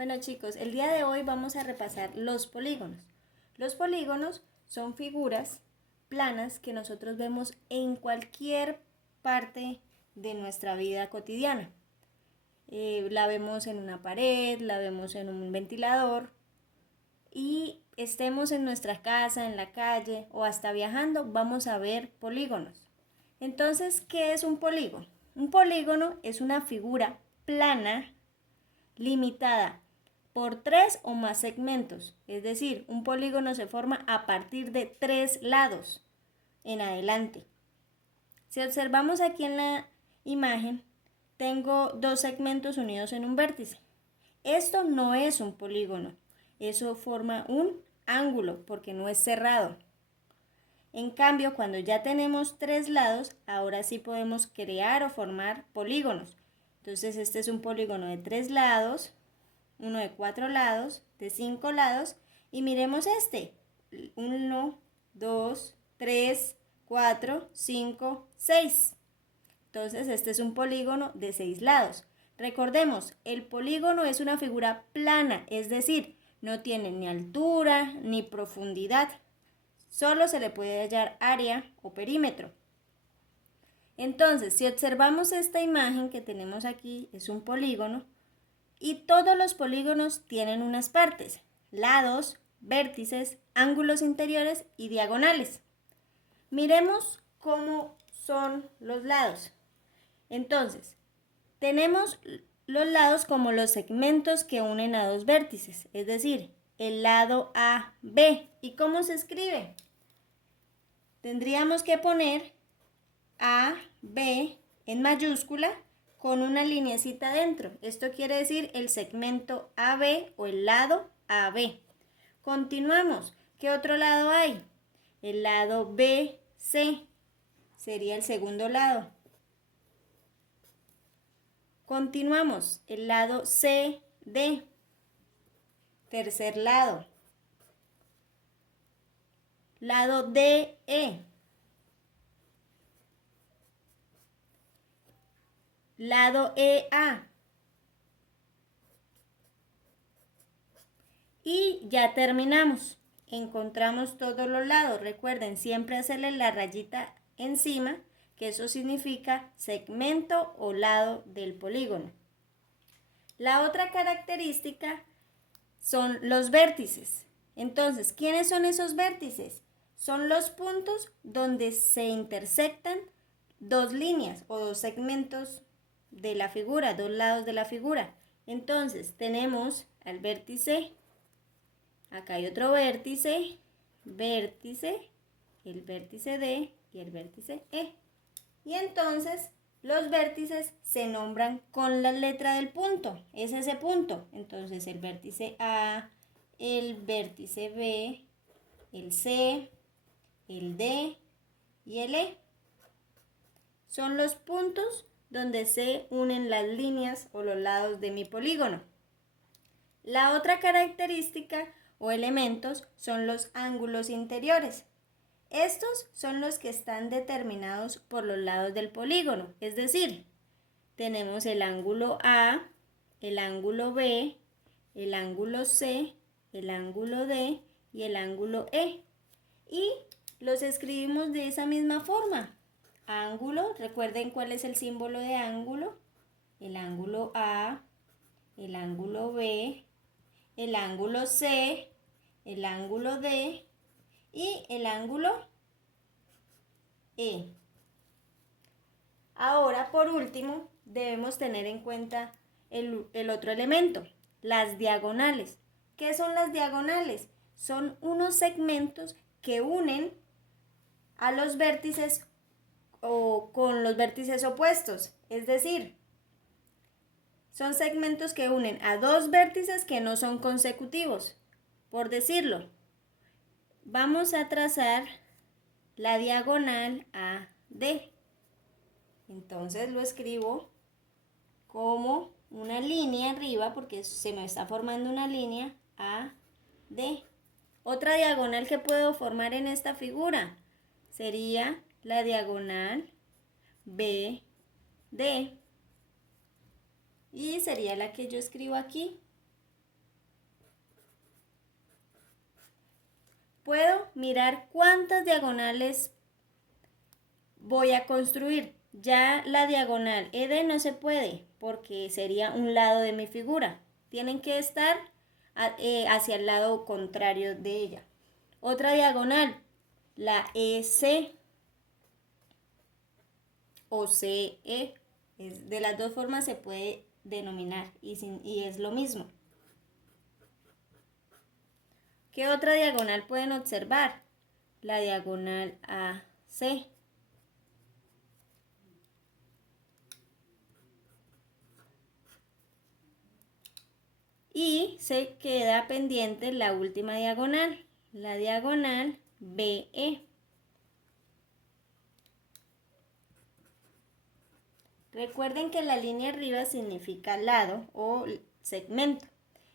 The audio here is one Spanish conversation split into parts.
Bueno chicos, el día de hoy vamos a repasar los polígonos. Los polígonos son figuras planas que nosotros vemos en cualquier parte de nuestra vida cotidiana. La vemos en una pared, la vemos en un ventilador y estemos en nuestra casa, en la calle o hasta viajando, vamos a ver polígonos. Entonces, ¿qué es un polígono? Un polígono es una figura plana limitada por 3 o más segmentos, es decir, un polígono se forma a partir de 3 lados en adelante. Si observamos aquí en la imagen, tengo 2 segmentos unidos en un vértice. Esto no es un polígono, eso forma un ángulo porque no es cerrado. En cambio, cuando ya tenemos 3 lados, ahora sí podemos crear o formar polígonos. Entonces este es un polígono de 3 lados, uno de 4 lados, de 5 lados, y miremos este, 1, 2, 3, 4, 5, 6. Entonces este es un polígono de 6 lados. Recordemos, el polígono es una figura plana, es decir, no tiene ni altura ni profundidad. Solo se le puede hallar área o perímetro. Entonces, si observamos esta imagen que tenemos aquí, es un polígono, y todos los polígonos tienen unas partes, lados, vértices, ángulos interiores y diagonales. Miremos cómo son los lados. Entonces, tenemos los lados como los segmentos que unen a dos vértices, es decir, el lado AB. ¿Y cómo se escribe? Tendríamos que poner AB en mayúscula con una lineecita dentro. Esto quiere decir el segmento AB o el lado AB. Continuamos. ¿Qué otro lado hay? El lado BC sería el segundo lado. Continuamos. El lado CD, tercer lado. Lado DE. Lado EA. Y ya terminamos. Encontramos todos los lados. Recuerden siempre hacerle la rayita encima, que eso significa segmento o lado del polígono. La otra característica son los vértices. Entonces, ¿quiénes son esos vértices? Son los puntos donde se intersectan dos líneas o dos segmentos de la figura, dos lados de la figura. Entonces, tenemos al vértice, acá hay otro vértice, vértice, el vértice D y el vértice E. Y entonces, los vértices se nombran con la letra del punto, es ese punto. Entonces, el vértice A, el vértice B, el C, el D y el E. Son los puntos donde se unen las líneas o los lados de mi polígono. La otra característica o elementos son los ángulos interiores. Estos son los que están determinados por los lados del polígono, es decir, tenemos el ángulo A, el ángulo B, el ángulo C, el ángulo D y el ángulo E. Y los escribimos de esa misma forma. Ángulo, recuerden cuál es el símbolo de ángulo. El ángulo A, el ángulo B, el ángulo C, el ángulo D y el ángulo E. Ahora, por último, debemos tener en cuenta el otro elemento, las diagonales. ¿Qué son las diagonales? Son unos segmentos que unen a los vértices o con los vértices opuestos, es decir, son segmentos que unen a dos vértices que no son consecutivos. Por decirlo, vamos a trazar la diagonal AD. Entonces lo escribo como una línea arriba porque se me está formando una línea AD. Otra diagonal que puedo formar en esta figura sería la diagonal BD. Y sería la que yo escribo aquí. puedo mirar cuántas diagonales voy a construir. Ya la diagonal ED no se puede porque sería un lado de mi figura. Tienen que estar hacia el lado contrario de ella. Otra diagonal, la EC o CE. De las dos formas se puede denominar y es lo mismo. ¿Qué otra diagonal pueden observar? La diagonal AC. Y se queda pendiente la última diagonal, la diagonal BE. Recuerden que la línea arriba significa lado o segmento.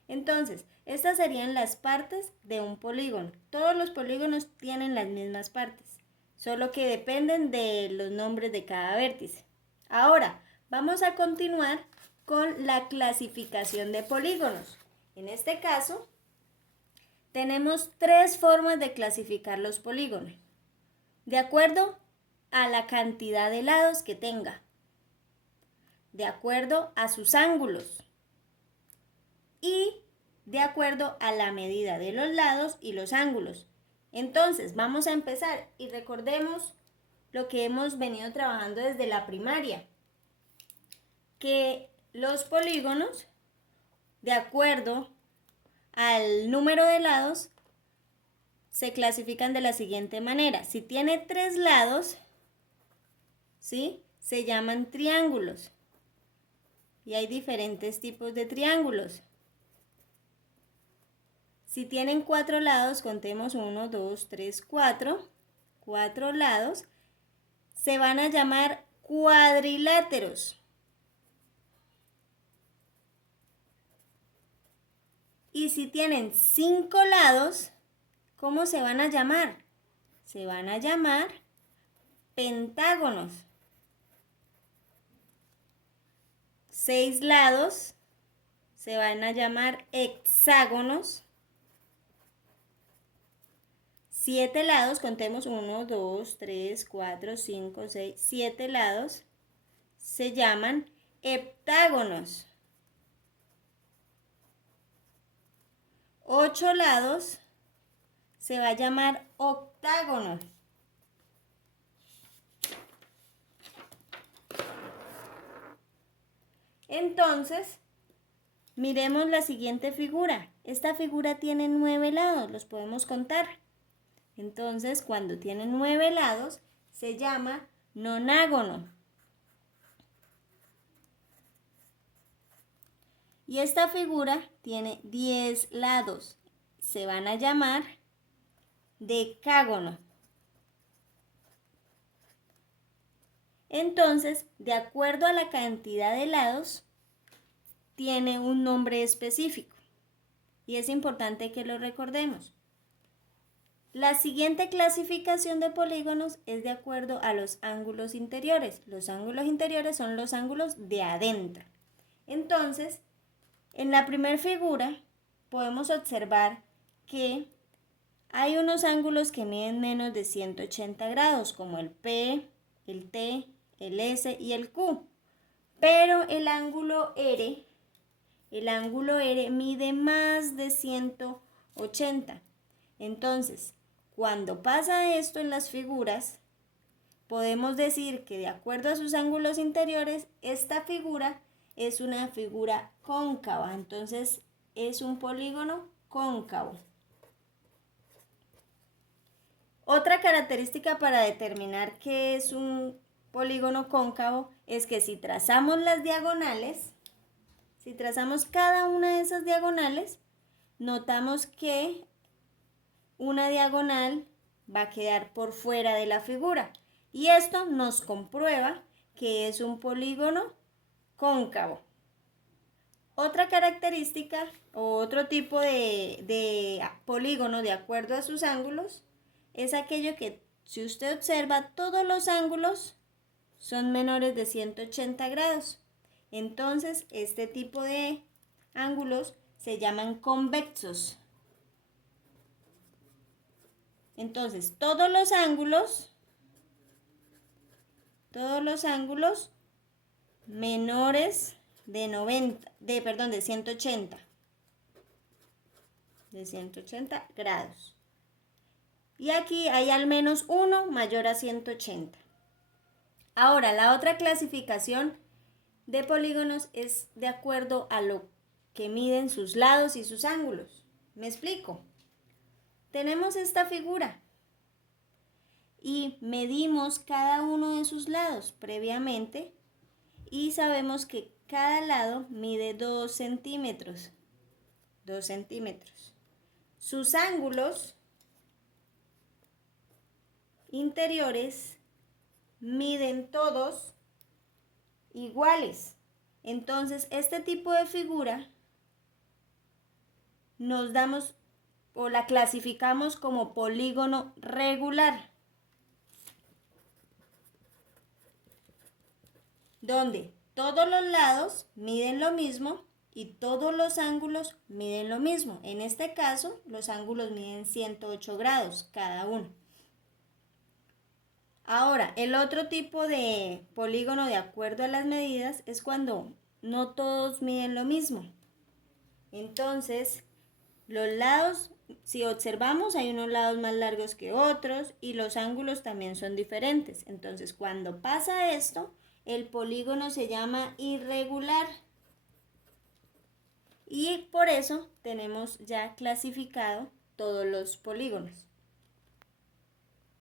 Entonces, estas serían las partes de un polígono. Todos los polígonos tienen las mismas partes, solo que dependen de los nombres de cada vértice. Ahora, vamos a continuar con la clasificación de polígonos. En este caso, tenemos 3 formas de clasificar los polígonos, de acuerdo a la cantidad de lados que tenga, de acuerdo a sus ángulos y de acuerdo a la medida de los lados y los ángulos. Entonces, vamos a empezar y recordemos lo que hemos venido trabajando desde la primaria, que los polígonos, de acuerdo al número de lados, se clasifican de la siguiente manera. Si tiene 3 lados, ¿sí?, se llaman triángulos. Y hay diferentes tipos de triángulos. Si tienen 4 lados, contemos 1, 2, 3, 4. 4 lados, se van a llamar cuadriláteros. Y si tienen 5 lados, ¿cómo se van a llamar? Se van a llamar pentágonos. 6 lados se van a llamar hexágonos. 7 lados, contemos 1, 2, 3, 4, 5, 6, 7 lados se llaman heptágonos. 8 lados se va a llamar octágono. Entonces, miremos la siguiente figura. Esta figura tiene 9 lados, los podemos contar. Entonces, cuando tiene 9 lados, se llama nonágono. Y esta figura tiene 10 lados. Se van a llamar decágono. Entonces, de acuerdo a la cantidad de lados, tiene un nombre específico. Y es importante que lo recordemos. La siguiente clasificación de polígonos es de acuerdo a los ángulos interiores. Los ángulos interiores son los ángulos de adentro. Entonces, en la primera figura podemos observar que hay unos ángulos que miden menos de 180 grados, como el P, el T, el S y el Q. Pero el ángulo R mide más de 180. Entonces, cuando pasa esto en las figuras, podemos decir que de acuerdo a sus ángulos interiores, esta figura es una figura cóncava. Entonces, es un polígono cóncavo. Otra característica para determinar que es un polígono cóncavo es que si trazamos las diagonales, si trazamos cada una de esas diagonales, notamos que una diagonal va a quedar por fuera de la figura. Y esto nos comprueba que es un polígono cóncavo. Otra característica o otro tipo de polígono de acuerdo a sus ángulos es aquello que, si usted observa, todos los ángulos son menores de 180 grados. Entonces, este tipo de ángulos se llaman convexos. Entonces, todos los ángulos menores de 180. De 180 grados. Y aquí hay al menos uno mayor a 180. Ahora, la otra clasificación de polígonos es de acuerdo a lo que miden sus lados y sus ángulos. ¿Me explico? Tenemos esta figura y medimos cada uno de sus lados previamente y sabemos que cada lado mide 2 centímetros. 2 centímetros. Sus ángulos interiores miden todos iguales. Entonces, este tipo de figura nos damos o la clasificamos como polígono regular, donde todos los lados miden lo mismo y todos los ángulos miden lo mismo. En este caso, los ángulos miden 108 grados cada uno. Ahora, el otro tipo de polígono de acuerdo a las medidas es cuando no todos miden lo mismo. Entonces, los lados, si observamos, hay unos lados más largos que otros y los ángulos también son diferentes. Entonces, cuando pasa esto, el polígono se llama irregular. Y por eso tenemos ya clasificado todos los polígonos.